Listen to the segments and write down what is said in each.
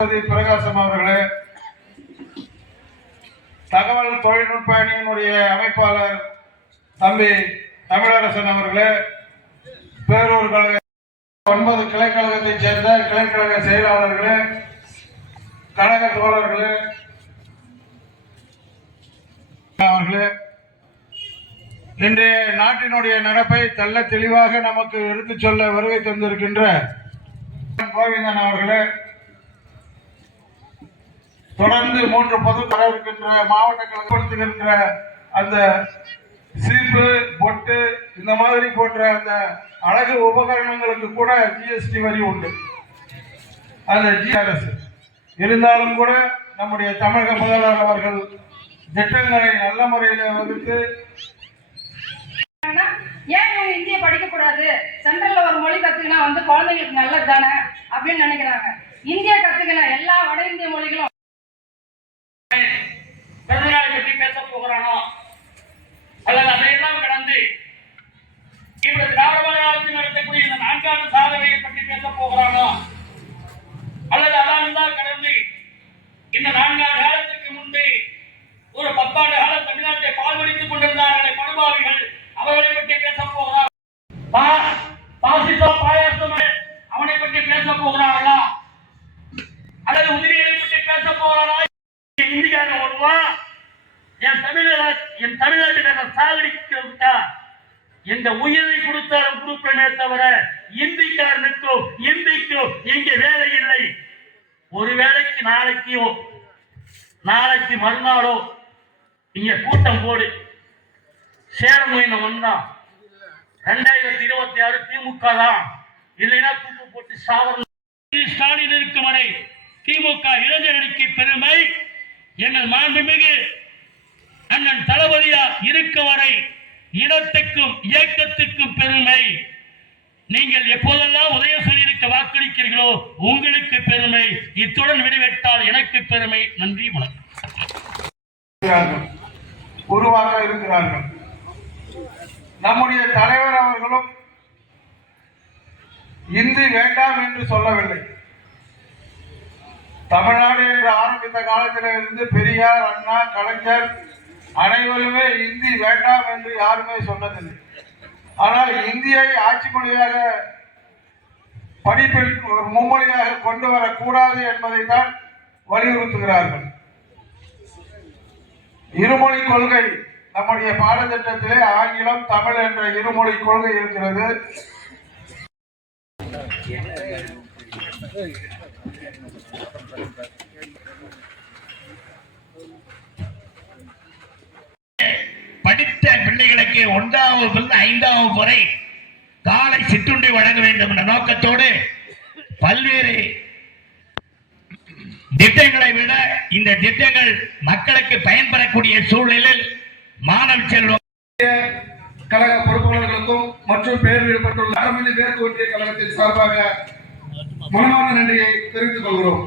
பிரகாசம் அவர்களே, தகவல் தொழில்நுட்ப அணியினுடைய அமைப்பாளர் தம்பி தமிழரசன் அவர்களே, பேரூர் கழக 9 கிளைக்கழகத்தைச் சேர்ந்த கிளைக்கழக செயலாளர்களே, கழக தோழர்களே அவர்களே, இன்றைய நாட்டினுடைய நடப்பை தெல்ல தெளிவாக நமக்கு எடுத்துச் சொல்ல வருகை தந்திருக்கின்ற கோவிந்தன் அவர்களே, தொடர்ந்து 3 பொதுத்தர இருக்கின்ற மாவட்ட கழகப்படுத்துகின்ற அந்த சீப்பு பொட்டு இந்த மாதிரி போன்ற அந்த அழகு உபகரணங்களுக்கு கூட ஜிஎஸ்டி வரி உண்டு. அந்த ஜிஆர்எஸ் இருந்தாலும் கூட நம்முடைய தமிழக முதல்வர் அவர்கள் திட்டங்களை நல்ல முறையில் வகுத்து ஏன் இவங்க இந்திய படிக்க கூடாது, சென்ட்ரல்ல ஒரு மொழி கத்துக்கினா குழந்தைங்களுக்கு நல்லது தானே அப்படின்னு நினைக்கிறாங்க. இந்திய கத்துக்கின எல்லா வட இந்திய மொழிகளும் பற்றி பேச போகிறானோ அல்லது அதையெல்லாம் கடந்து இப்படி திராவிட ஆட்சி நடத்தக்கூடிய இந்த 4ஆண்டு சாதனையை பற்றி பேச போகிறானோ அல்லது அதான் கடந்து இந்த 4 ஆண்டு காலத்திற்கு முன்பே ஒரு 10 ஆண்டு காலம் தமிழ்நாட்டை பால்வடித்துக் கொண்டிருந்தார்களே படுபாவிகள், அவர்களை பற்றி பேச போகிறார். பாயாசம் அவனை பற்றி பேச போகிறார்களா அல்லது உதிரிகளை பற்றி பேச போகிறாரா? இந்திக்கார வருவான் என் தமிழ்நாட்டில் சாகடிக்க எந்த உயிரை கொடுத்தாலும் கொடுப்பேனே தவிர இந்திக்காரனுக்கோ இங்கே வேலை இல்லை. ஒரு வேலைக்கு நாளைக்கு மறுநாளோ இங்க கூட்டம் போடு சேரம் ஒன்னா 2026 திமுக தான், இல்லைன்னா தூக்கு போட்டு சாவரம். ஸ்டாலின் இருக்கும் வரை திமுக இளைஞர்களுக்கு பெருமை, எங்கள் மாண்புமிகு அண்ணன் தளபதியா இருக்க வரை இனத்துக்கும் இயக்கத்துக்கும் பெருமை. நீங்கள் எப்போதெல்லாம் உதயசூரியனுக்கு வாக்களிக்கிறீர்களோ உங்களுக்கு பெருமை. இத்துடன் விடைபெற்றால் எனக்கு பெருமை. நன்றி, வணக்கம். உருவாக்க இருக்கிறார்கள். நம்முடைய தலைவர் அவர்களும் இந்தி வேண்டாம் என்று சொல்லவில்லை. தமிழ்நாடு என்று ஆரம்பித்த காலத்திலிருந்து பெரியார், அண்ணா, கலைஞர் அனைவருமே இந்தி வேண்டாம் என்று யாருமே சொன்னதில்லை. ஆனால் இந்தியை ஆட்சி மொழியாக படிப்பில் ஒரு மும்மொழியாக கொண்டு வரக்கூடாது என்பதை தான் வலியுறுத்துகிறார்கள். இருமொழி கொள்கை நம்முடைய பாடத்திட்டத்திலே ஆங்கிலம், தமிழ் என்ற இருமொழி கொள்கை இருக்கிறது. படித்த பிள்ளைகளுக்கு 1வது 5வது முறை காலை சிற்றுண்டி வழங்க வேண்டும் என்ற நோக்கத்தோடு பல்வேறு திட்டங்களை விட இந்த திட்டங்கள் மக்களுக்கு பயன்பெறக்கூடிய சூழலில் மாணவ செல்வம் கழக பொறுப்பாளர்களுக்கும் மற்றும் பெயர் விடப்பட்டுள்ள அறமணி மேற்கு ஒன்றிய கழகத்தின் சார்பாக மனமார்ந்த நன்றியை தெரிவித்துக் கொள்கிறோம்.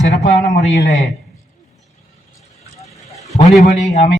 சிறப்பான முறையிலே ஒளி